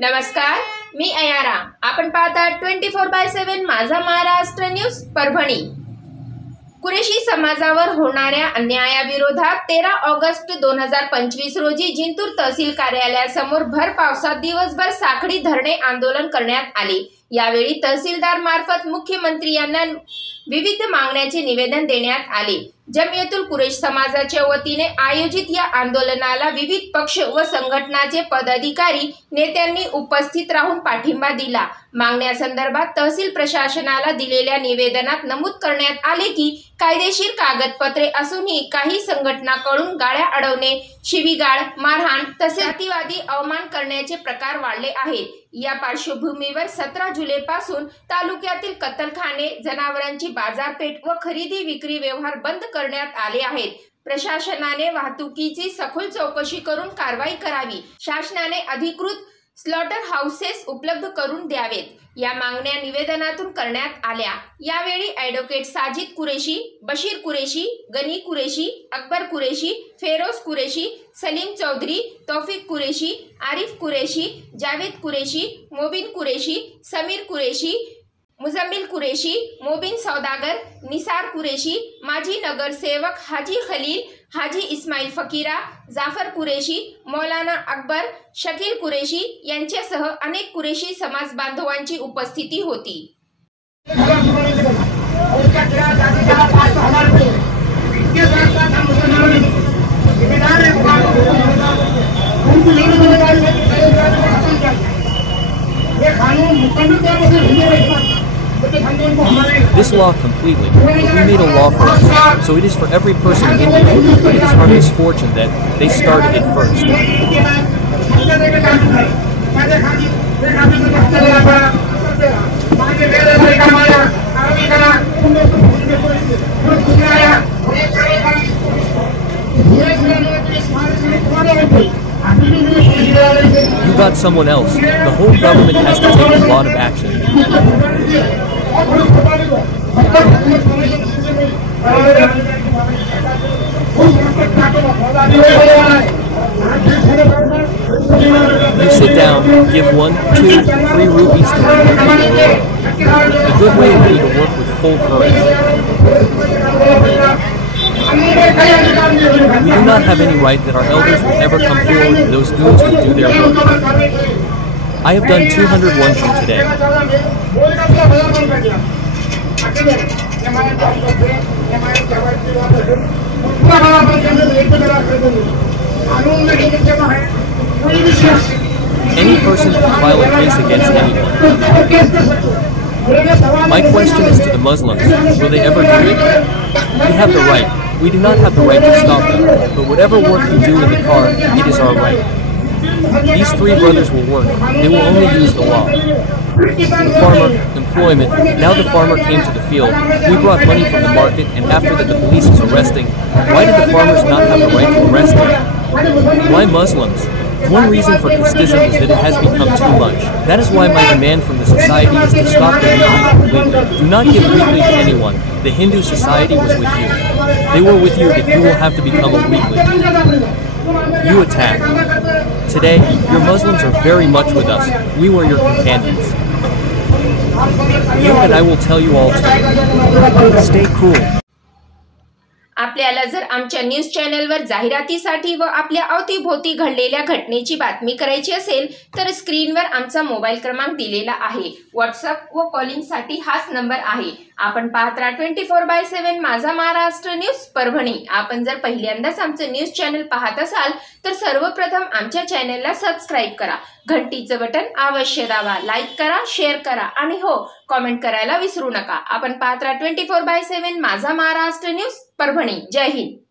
नमस्कार, मी अयारा। आपण पाहता 24/7 माझा महाराष्ट्र न्यूज परभणी। कुरेशी समाजावर होणाऱ्या अन्यायाविरोधात 13 ऑगस्ट 2025 रोजी जिंतूर तहसील कार्यालयासमोर भर पावसात दिवसभर साखळी धरणे आंदोलन करण्यात आले। यावेळी तहसीलदार मार्फत मुख्यमंत्री यांना विविध मागण्यांचे निवेदन देण्यात आले। जमियतुल कुरेश समाजाच्या वतीने आयोजित या आंदोलनाला विविध पक्ष व संघटनाचे पदाधिकारी नेत्यांनी उपस्थित राहून पाठिंबा दिला। मागण्यासंदर्भात तहसील प्रशासनाला दिलेल्या निवेदनात नमूद करण्यात आले की कायदेशीर कागदपत्रे असूनही काही संघटनांकडून गाड्या अडवणे, शिवीगाळ, मारहाण तसेच जातीवादी अवमान करण्याचे प्रकार वाढले आहेत। या पार्श्वभूमीवर 17 जुलैपासून तालुक्यातील कत्तलखाने, जनावरांची बाजारपेठ व खरेदी विक्री व्यवहार बंद करण्यात आले आहेत। प्रशासनाने वाहतुकीची सखोल चौकशी करून कारवाई करावी। शासनाने अधिकृत स्लॉटर हाऊसेस उपलब्ध करून द्यावेत। या मागण्या निवेदनातून करण्यात आल्या। यावेळी ॲडव्होकेट साजिद कुरेशी, बशीर कुरेशी, गनी कुरेशी, अकबर कुरेशी, फेरोज कुरेशी, सलीम चौधरी, तौफिक कुरेशी, आरिफ कुरेशी, जावेद कुरेशी, मोबिन कुरेशी, समीर कुरेशी, मुजम्मिल कुरेशी, मोबिन सौदागर, निसार कुरेशी, माजी नगरसेवक हाजी खलील, हाजी इस्माईल फकीरा, जाफर कुरेशी, मौलाना अकबर, शकील कुरेशी यांच्यासह अनेक कुरेशी समाज बांधवांची उपस्थिती होती। This law completely, but we made a law for us, so it is for every person in India, but it is our misfortune that they started it first. You got someone else. The whole government has to take a lot of action. You sit down, give 1, 2, 3 rupees to the people. The good way would be to work with full courage. We do not have any right that our elders will ever come forward and those goons will do their work. I have done 201 from today. Any person can file a case against anyone. My question is to the Muslims, will they ever do it? We have the right. We do not have the right to stop them, but whatever work you do in the car, it is our right. These 3 brothers will work. They will only use the law. Farmer, employment. Now the farmer came to the field. We brought money from the market, and after that the police is arresting. Why did the farmers not have the right to arrest them? Why Muslims? One reason for casteism is that it has become too much. That is why my demand from the society is to stop the weekly completely. Do not give weekly to anyone. The Hindu society was with you. They were with you that you will have to become a weekly. You attack. Today, your Muslims are very much with us. We were your companions. You and I will tell you all too. Stay cool. आपल्याला जर आमच्या news चॅनलवर जाहिरातीसाठी व आपल्या अवतीभोवती घडलेल्या घटनेची बातमी करायची असेल तर स्क्रीनवर आमचा मोबाईल क्रमांक दिलेला आहे। व्हॉट्सअप व कॉलिंगसाठी हाच नंबर आहे। आपण पाहत राहा 24/7 माझा महाराष्ट्र न्यूज परभणी। आपण जर पहिल्यांदाच आमचं न्यूज चॅनल पाहत असाल तर सर्वप्रथम आमच्या चॅनलला सबस्क्राइब करा, घंटीचं बटन अवश्य दाबा, लाईक करा, शेअर करा आणि हो कमेंट करायला विसरू नका। आपण पाहत राहा 24/7 माझा महाराष्ट्र न्यूज परभणी। जय हिंद।